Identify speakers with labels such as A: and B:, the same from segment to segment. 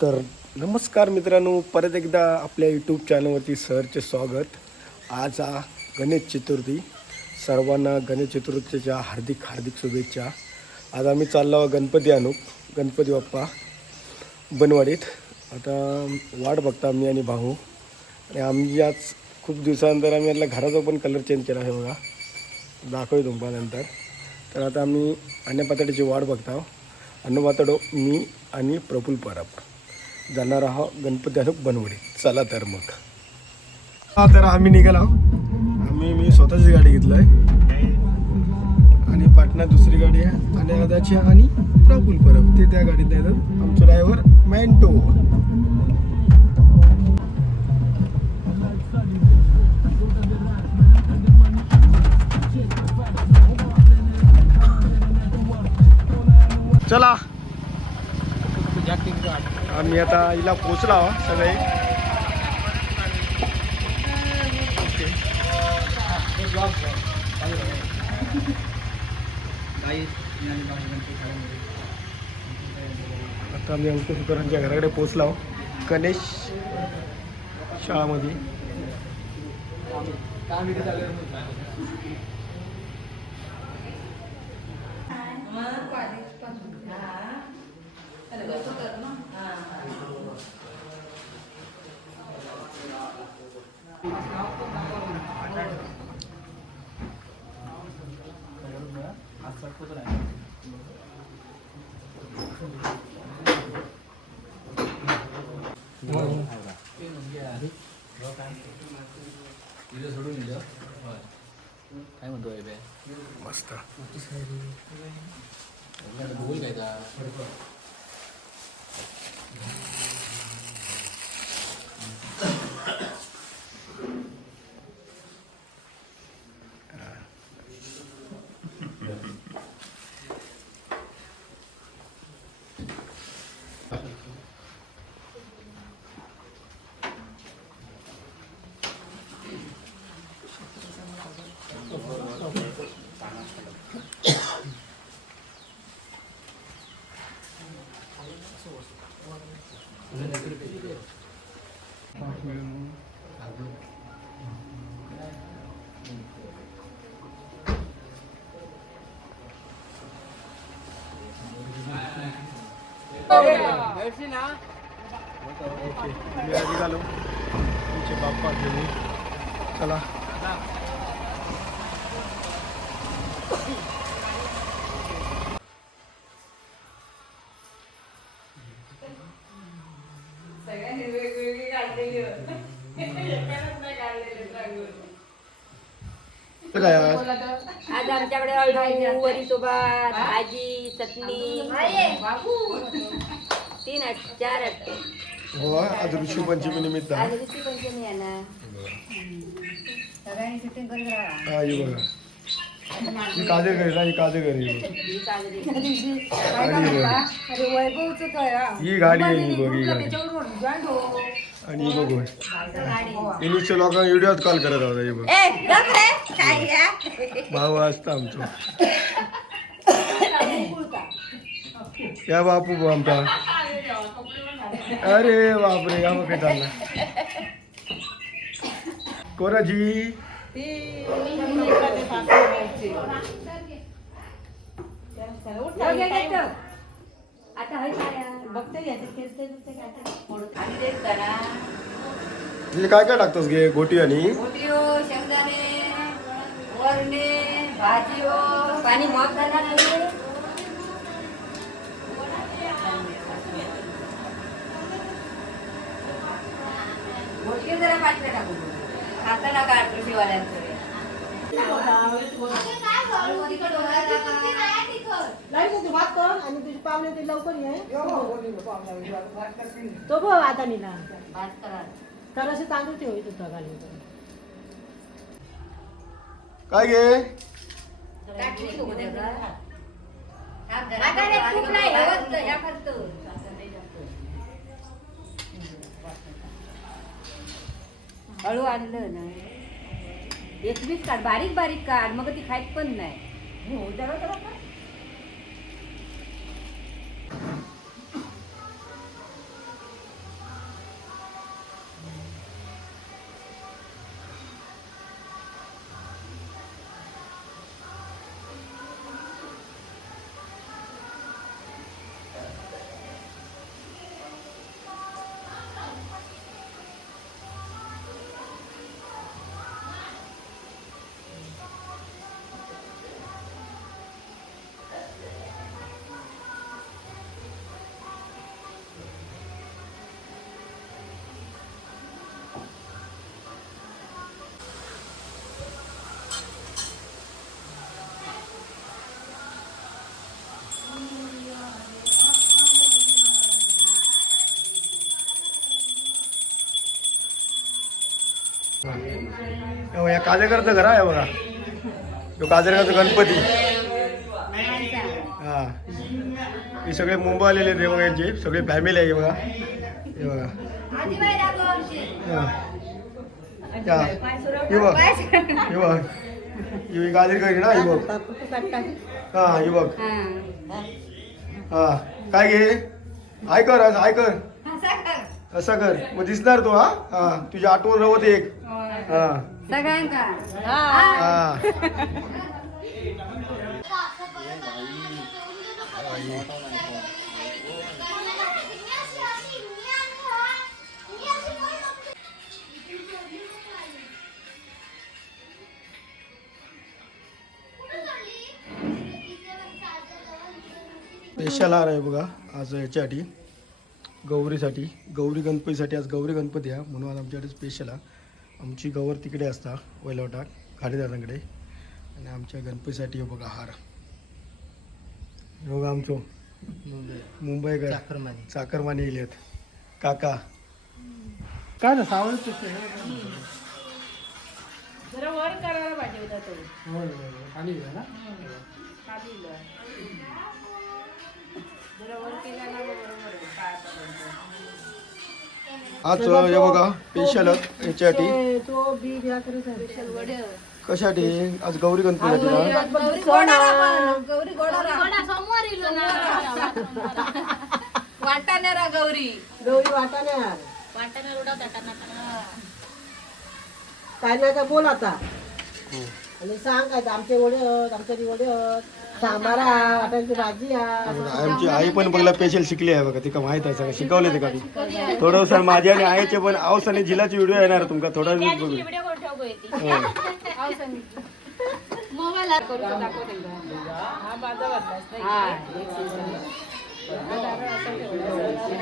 A: तर नमस्कार मित्रांनो परत एकदा आपल्या यूट्यूब चॅनलवरती सरचे स्वागत. आज हा गणेश चतुर्थी. सर्वांना गणेश चतुर्थीच्या हार्दिक हार्दिक शुभेच्छा. आज आम्ही चाललो आहोत गणपती आणू गणपती बाप्पा बनवाडीत. आता वाट बघता आम्ही आणि भाऊ. आणि आम्ही आज खूप दिवसानंतर आम्ही यातला घराचा पण कलर चेंज केला आहे बघा. दाखवू तुम्हाला तर आता आम्ही अन्नपातळीची वाट बघता अन्नपातडो मी आणि प्रफुल परब. जाणार आहोत गणपती अनुक बनवडी चला तर मग. हा तर आम्ही निघालो आम्ही मी स्वतःची गाडी घेतलं आहे. आणि पाटणा दुसरी गाडी आहे. आणि आदाची आणि प्रफुल परब ते त्या गाडीत येतात आमचं ड्रायव्हर मॅन्टो. चला. आम्ही आता हिला पोचला सगळे. आता आम्ही अंकुश सुकरांच्या घराकडे पोचलो गणेश शाळामध्ये.
B: काय म्हणतो बे
A: मस्त
B: भूगोल काय का
A: ओके मी तुमचे बाप्पा घेऊन. चला
C: सगळ्यांनी वेगवेगळी काढलेली
A: आज?
D: आमच्याकडे वरीचो भात भाजी चटणी तीन आठ चार आठ.
A: हो आज ऋषी पंचमी निमित्त
D: आज ऋषी पंचमी आहे ना.
A: हा ही बघा. ही काजे घरी ना ही काजे घरी
D: ही काजरी.
A: आणि ही बघ. ही. गाडी आहे ही बघ ही गाडी. आणि ही बघ इंग्लिशच्या लोकांना व्हिडिओच कॉल करत होता हे बघ.
D: ए, गप रे. काय या?
A: भाऊ असता आमचं. या बापू आमचा अरे बापरे या बघ काय कोणाची
D: काय काय
A: तिथे काय काय टाकतोस गे? गोटी आणि?
D: भाजी पाणी
E: आणि तुझे पाहुणे ते लवकर ये. तो बघ आता निला तर असे तांदूळ ठेव तुझा घालून
A: काय गे?
D: टाकली तू मध्ये का? आता रे, तूप नाही, हवंच, या फक्त. हळू आणलं ना. एकवीस काढ बारीक बारीक काढ मग ती खायत पण नाही. हो जरा जरा
A: या काजेकरचं घर आहे बघा. तो काजेकरचा गणपती. हा. हे सगळे मुंबई आलेले आहेत बघा यांचे. सगळे फॅमिली आहे हे बघा. हे बघा. हा. या. बघ. हे बघ. ही गाजरकर ना ही बघ. हा ही बघ. हा. काय घे आय कर आज आय कर असं कर. मग दिसणार तो हा? हा. तुझी आठवण रवत एक. हा.
D: सगळ्यांका.
A: हा. स्पेशल हार आहे बघा आज याच्यासाठी. गौरीसाठी गौरी गणपतीसाठी आज गौरी गणपती आहे. म्हणून आज आमच्याकडे स्पेशल आहे. आमची गौर तिकडे असता वैलवटाक खाडेदारांकडे आणि आमच्या गणपतीसाठी हे बघा हार. बघा आमचो मुंबईकर
B: चाकरमानी.
A: चाकरमानी येलेत काका.
B: काय ना सावळ
C: जरा
A: आज हे बघा स्पेशल याच्यासाठी. कशासाठी? आज गौरी गणपती ना?
D: गौरी रा गौरी
E: गौरी वाटाण्यार काय नाही का बोल आता. आणि सांग काय आमचे ओढत आमच्या ओढत सांबारा भाजी
A: आमची आई पण बघला स्पेशल शिकली आहे बघा तिका माहीत आहे सगळं शिकवले ते काही थोडं सर माझ्या आणि आईचे पण आऊस आणि जिलाची व्हिडिओ येणार तुमका थोडा वेळ बघू.
C: व्हिडिओ करून ठेवू येते.
A: हो.
C: हा माझा बदलाच नाही.
D: हा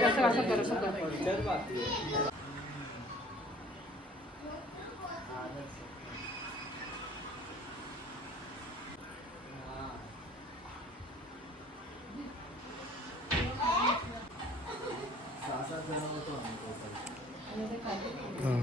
C: कसं असं करू शकतो.
A: हा.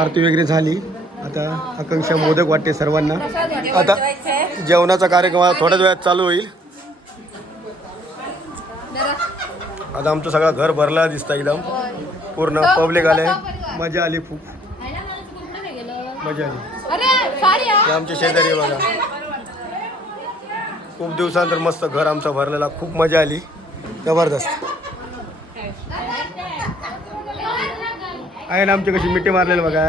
A: आरती वगैरे झाली. आता आकांक्षा मोदक वाटते सर्वांना. आता जेवणाचा कार्यक्रम थोड्याच वेळात चालू होईल. आता आमचं सगळं घर भरला दिसतं एकदम. पूर्ण पब्लिक आले मजा आली खूप. मजा आली. हे आमचे शेजारी बघा. खूप दिवसानंतर मस्त घर आमचं भरलेला. खूप मजा आली. जबरदस्त. आहे ना आमची कशी मिठी मारलेली बघा.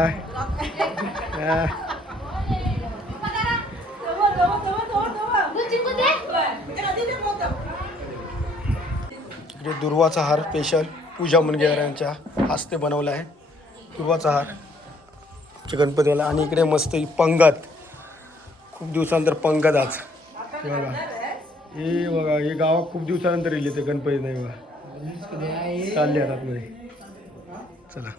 A: इकडे दुर्वाचा हार स्पेशल पूजा मुनगेकर यांच्या हस्ते बनवला आहे. दुर्वाचा हार. आमच्या गणपतीला. आणि इकडे मस्त ही पंगत. खूप दिवसानंतर पंगत आज. हे बघा. हे बघा हे गावात खूप दिवसानंतर येईल ते गणपती नाही बघा. चालले आहेत आतमध्ये चला.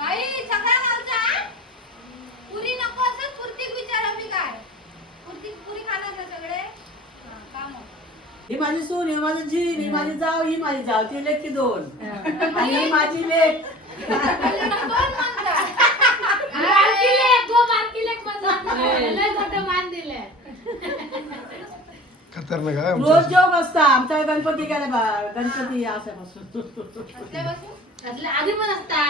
C: आई सगळ्या गावचा पुरी नको असं पुरती विचारा मी काय. पुरती पुरी खाणार ना सगळे? हा?
E: ही माझी सून ही माझी जीन ही माझी जाव ही माझी जाव ती लेख की दोन आणि ही माझी लेख
A: खतरनाक आहे
E: रोज जेवण असता. आमचा गणपती गेला बा गणपती
C: असल्यापासून? असल्या आधी पण असता.